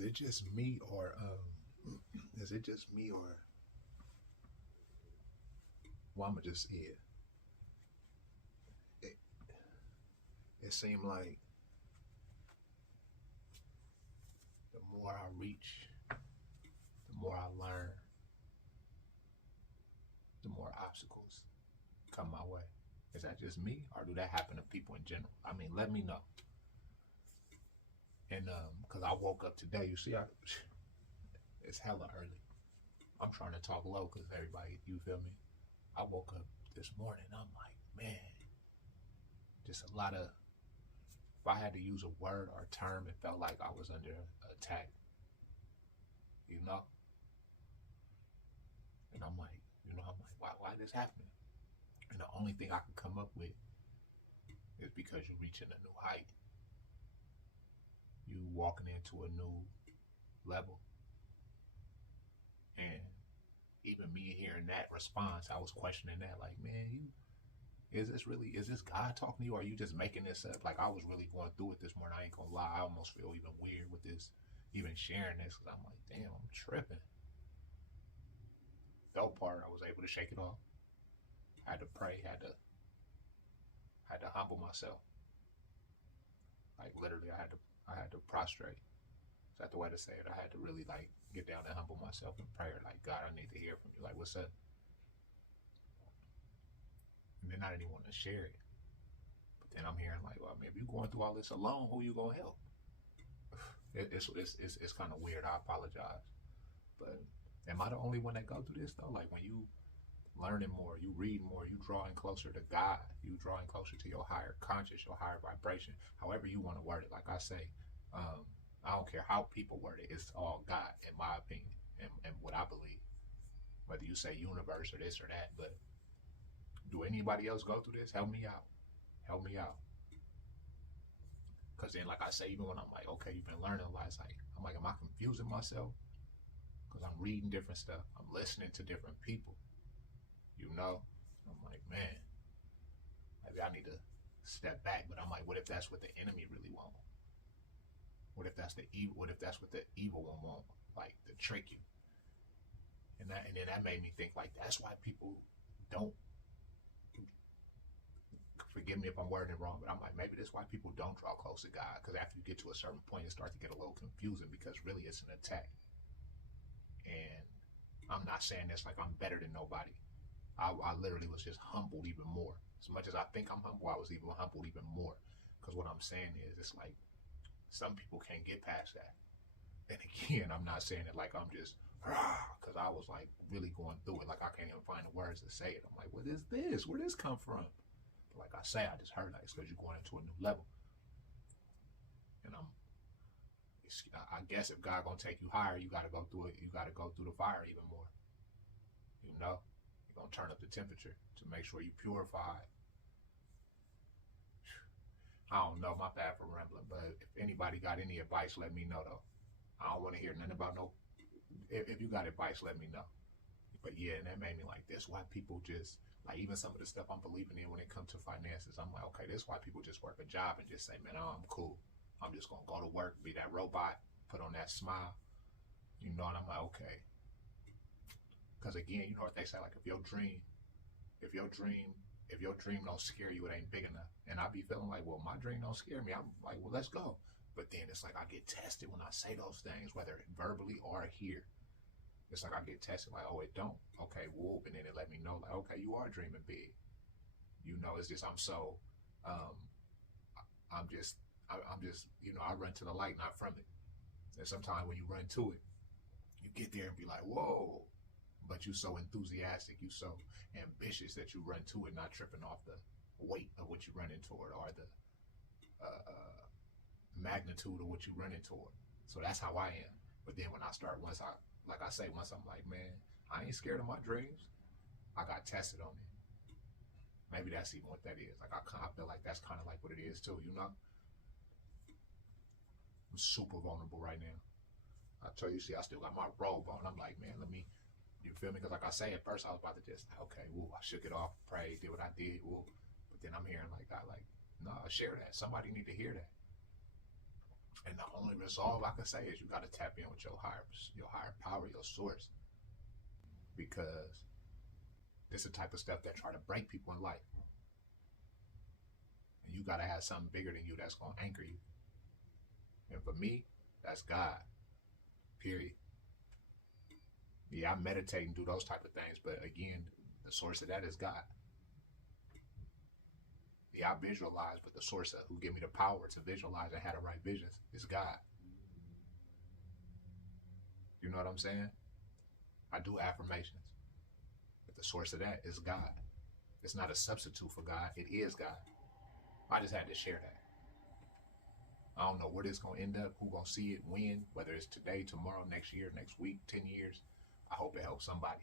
is it just me or is it just me or well I'ma just it, it seemed like the more I reach, the more I learn, the more obstacles come my way. Is that just me or do that happen to people in general? I mean, let me know. And because I woke up today, you see, it's hella early. I'm trying to talk low because everybody, you feel me? I woke up this morning. I'm like, man, just a lot of. If I had to use a word or a term, it felt like I was under attack. You know, and I'm like, why this happening? And the only thing I can come up with is because you're reaching a new height. You walking into a new level, and even me hearing that response, I was questioning that. Like, man, you is this God talking to you, or are you just making this up? Like, I was really going through it this morning. I ain't gonna lie. I almost feel even weird with this, even sharing this, because I'm like, damn, I'm tripping. Felt part, I was able to shake it off. Had to pray. Had to humble myself. Like literally, I had to prostrate. Is that the way to say it? I had to really like get down and humble myself in prayer. Like, God, I need to hear from you. Like, what's up? And then I didn't even want to share it. But then I'm hearing like, well, I mean, if you're going through all this alone, who you gonna help? It's kind of weird. I apologize, but am I the only one that go through this though? Like when you learning more, you read more, you drawing closer to God, you drawing closer to your higher conscious, your higher vibration, however you want to word it. Like I say, I don't care how people word it. It's all God, in my opinion, and what I believe. Whether you say universe or this or that, but do anybody else go through this? Help me out. Help me out. Because then, like I say, even when I'm like, okay, you've been learning a lot, it's like, I'm like, am I confusing myself? Because I'm reading different stuff. I'm listening to different people. You know? I'm like, man, maybe I need to step back. But I'm like, what if that's what the enemy really wants? What if that's the evil? What if that's what the evil one wants? Like to trick you. And then that made me think like that's why people don't. Forgive me if I'm wording it wrong, but I'm like maybe that's why people don't draw close to God because after you get to a certain point, it starts to get a little confusing because really it's an attack. And I'm not saying this like I'm better than nobody. I literally was just humbled even more. As much as I think I'm humble, I was even humbled even more. Because what I'm saying is, it's like some people can't get past that. And again, I'm not saying it like I'm just, because I was like really going through it. Like I can't even find the words to say it. I'm like, what is this? Where did this come from? But like I say, I just heard like it's because you're going into a new level. And I guess if God gonna take you higher, you gotta go through it. You gotta go through the fire even more. You know, you're gonna turn up the temperature to make sure you purify. I don't know, my bad for rambling, but if anybody got any advice, let me know though. I don't want to hear nothing about no. If you got advice, let me know. But yeah, and that made me like, that's why people just like even some of the stuff I'm believing in when it comes to finances. I'm like, okay, that's why people just work a job and just say, man, oh, I'm cool. I'm just gonna go to work, be that robot, put on that smile, you know. And I'm like, okay, because again, you know what they say, like if your dream, if your dream don't scare you, it ain't big enough. And I be feeling like, well, my dream don't scare me. I'm like, well, let's go. But then it's like I get tested when I say those things, whether verbally or here. It's like I get tested, like, oh, it don't. Okay, whoop, and then it let me know, like, okay, you are dreaming big. You know, it's just I'm so, um, I'm just, I'm just, you know, I run to the light, not from it. And sometimes when you run to it, you get there and be like, whoa, but you so enthusiastic, you so ambitious that you run to it, not tripping off the weight of what you run into it or the magnitude of what you run into it. So that's how I am. But then when I start, once I, like I say, once I'm like, man, I ain't scared of my dreams. I got tested on it. Maybe that's even what that is. Like I feel like that's kind of like what it is too. You know, I'm super vulnerable right now. I tell you, see, I still got my robe on. I'm like, man, let me. You feel me? Because like I say, at first I was about to just, okay, woo, I shook it off, prayed, did what I did, woo. But then I'm hearing like, God, like, no, share that. Somebody need to hear that. And the only resolve I can say is you got to tap in with your higher power, your source, because this is the type of stuff that try to break people in life. And you got to have something bigger than you that's going to anchor you. And for me, that's God, period. Yeah, I meditate and do those type of things, but again, the source of that is God. Yeah, I visualize, but the source of who give me the power to visualize and have the right visions is God. You know what I'm saying? I do affirmations, but the source of that is God. It's not a substitute for God. It is God. I just had to share that. I don't know where this gonna end up, who gonna see it, when, whether it's today, tomorrow, next year, next week, 10 years. I hope it helps somebody.